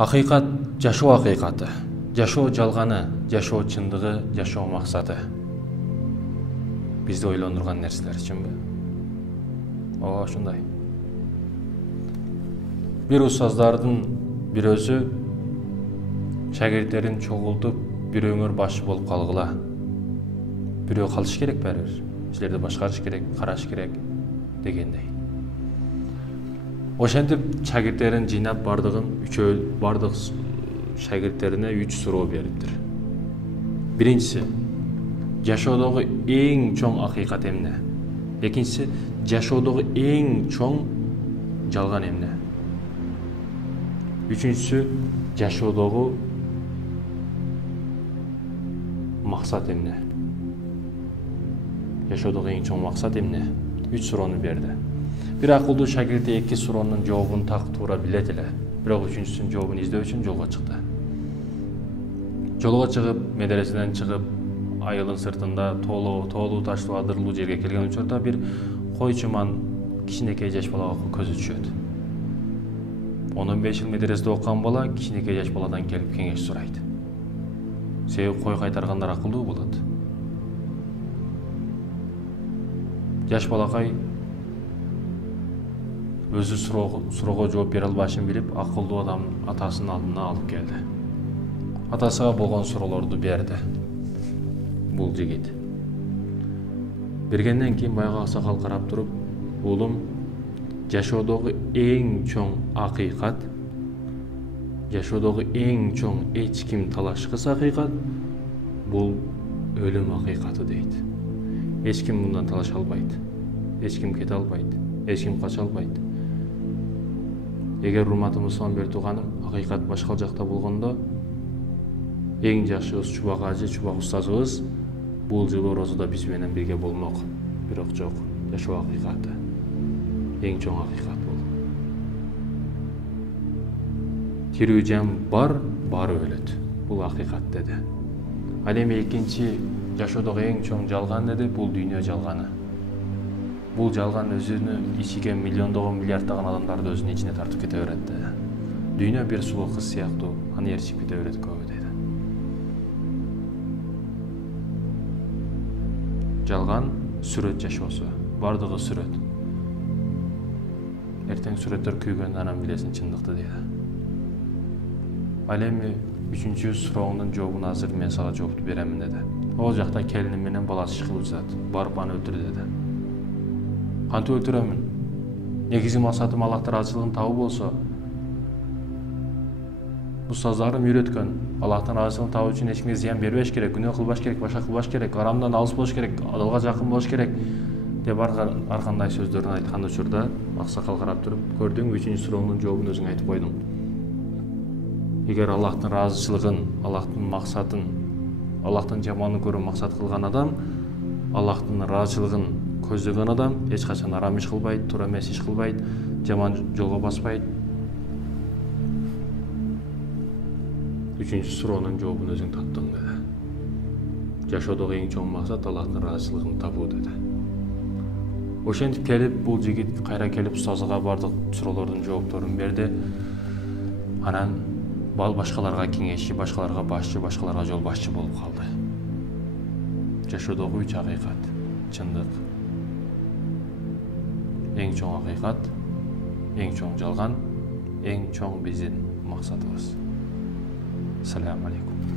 Акыйкат жашоо акыйкаты, жашоо жалганы, жашоо чындыгы, жашоо максаты. Бизди ойлондурган нерселер үчүнбү? Ооба, ушундай. Бир устаздардын бирөөсү шагирттерин чогултуп, бирөөңөр башчы болуп калгыла. Бирөө калыш керек бәрібір. Силерди башкарыш керек, караш керек дегендей. Ошентип шагирттерин жыйнап бардык шагирттерине 3 суроо бериптир. Биринчиси, жашоодогу эң чоң акыйкат эмне? Экинчиси, жашоодогу эң чоң жалган эмне? Үчүнчүсү, жашоодогу максат эмне? Жашоодогу эң чоң максат эмне? 3 суроону берди. Бир акылдуу шагирти 2 суроонун жообун так туура билет эле. Бирок үчүнчүсүнүн жообун издөө үчүн жолго чыкты. Жолго чыгып, медреседен чыгып, айылын сыртында тоолуу таштуу адырлуу жерге келген учурда бир койчуман кичинекей жаш балага көзү түшөт. 10-15 жыл медреседе окуган бала кичинекей жаш баладан келип кеңеш сурайт. Себеби кой кайтаргандар акылдуу болот. Жаш балакай өзү суроого жооп бере албашын билип, акылдуу адам атасынын алдына алып келди. Атасыга болгон суроолорду берди. Бул жигит. Бергенден кийин баягы аксакал карап туруп, "Уулум, жашоодогу эң чоң акыйкат, жашоодогу эң чоң эч ким талашкыс акыйкат бул өлүм акыйкаты" дейт. Эч ким мындан талаша албайт. Эч ким кете албайт. Эч ким кача албайт. Эгер урматтуу мусулман бер тууганым, акыйкат башка жакта болгондо эң жакшыбыз Чубак ажы, Чубак устазыбыз бул жылы розодо биз менен бирге болмок. Бирок жок, жашоо акыйкаты. Эң чоң акыйкат бул. Тирүү жан бары өлөт. Бул акыйкат деди. Ал эми экинчи жашоодогу эң чоң жалган деди, бул дүйнө жалганы. Бул жалган өзүнү ичиге миллиондогон миллиарддаган адамдарды өзүнүн ичине тартып кете берет деди. Дүйнө бир сулуу кыз сыяктуу, аны ээрчип кете берет көбү деди. Жалган сүрөт жашоосу, бардыгы сүрөт. Эртең сүрөттөр күйгөндө анан билесиң чындыкты дейди. Ал эми үчүнчү сурооңдун жообун азыр мен сага жоопту беремин деди. Ол жакта келини менен баласы ишкылып жатат. Барып аны өлтүр деди. Кантип өлтүрөмүн? Негизги максатым Аллахтын ыраазычылыгын табуу болсо, устаздарым үйрөткөн. Аллахтын ыраазычылыгын табуу үчүн эч кимге зыян бербеш керек, күнөө кылбаш керек, башка кылбаш керек, арамдан алыс болуш керек, адалга жакын болуш керек деп ар кандай сөздөрүн айткан учурда аксакал карап туруп, "Көрдүңбү, 3-чү сурооңдун жообун өзүң айтып койдуң. Эгер Аллахтын ыраазычылыгын, Аллахтын максатын, Аллахтын жаманын көрүү максат кылган адам, Аллахтын ыраазычылыгын көздөгөн адам эч качан арам иш кылбайт, туура эмес иш кылбайт, жаман жолго баспайт. 3-чү суроонун жообун өзүң таптың" деди. Жашоодогу эң чоң максат Аллахтын ыраазычылыгын табуу деди. Ошентип келип, бул жигит кайра келип устазыга бардык суроолордун жоопторун берди. Анан башкаларга кеңешчи, башкаларга башчы, башкаларга жол башчы болуп калды. Жашоодогу 3 акыйкат, чындык. Эң чоң акыйкат, эң чоң жалган, эң чоң биздин максатыбыз. Салам алейкум.